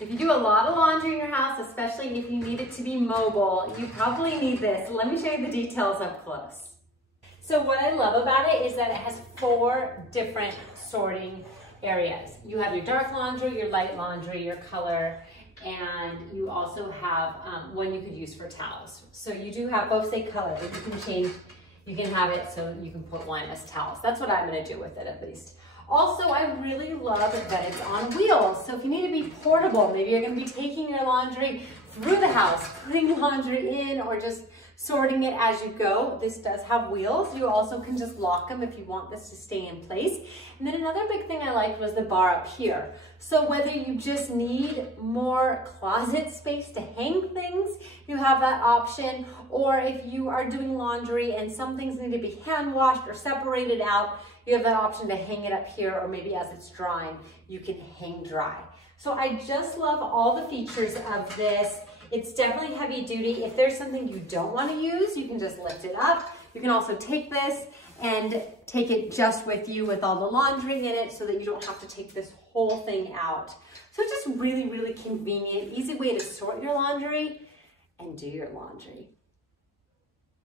If you do a lot of laundry in your house, especially if you need it to be mobile, you probably need this. Let me show you the details up close. So what I love about it is that it has 4 different sorting areas. You have your dark laundry, your light laundry, your color, and you also have one you could use for towels. So you do have both say color, but you can change, you can have it so you can put one as towels. That's what I'm gonna do with it at least. Also, I really love that it's on wheels. So if you need to be portable, maybe you're gonna be taking your laundry through the house, putting laundry in, or just sorting it as you go. This does have wheels. You also can just lock them if you want this to stay in place. And then another big thing I liked was the bar up here. So whether you just need more closet space to hang things, you have that option. Or if you are doing laundry and some things need to be hand washed or separated out, you have that option to hang it up here, or maybe as it's drying, you can hang dry. So I just love all the features of this. It's definitely heavy duty. If there's something you don't want to use, you can just lift it up. You can also take this and take it just with you with all the laundry in it so that you don't have to take this whole thing out. So it's just really, really convenient, easy way to sort your laundry and do your laundry.